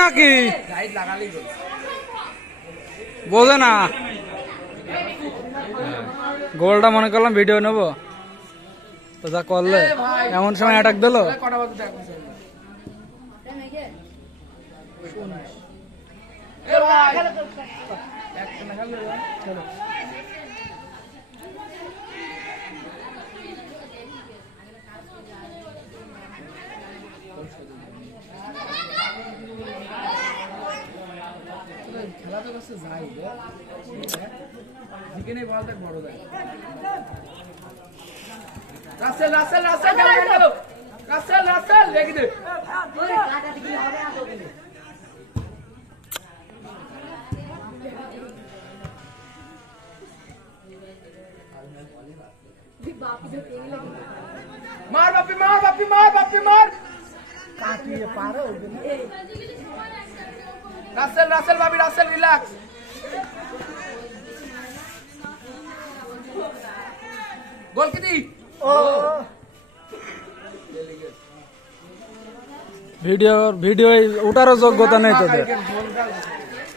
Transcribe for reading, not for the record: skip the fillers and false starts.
নাকি বোঝে না গোলটা মনে করলাম ভিডিও নেবো তো যা করলে এমন সময় অ্যাটাক দিল। খেলা তো কাছে যাই যেখানে বল দেখ বড় যায়। রাসেল রাসেল রাসেল রাসেল রাসেল লেগে দে मार बापी मार बापी मार बापी मार काटिए पारो रासेल रासेल बाबी रासेल रिलैक्स गोल किती ओ ভিডিও ওটারও যোগ্যতা নেই তোদের।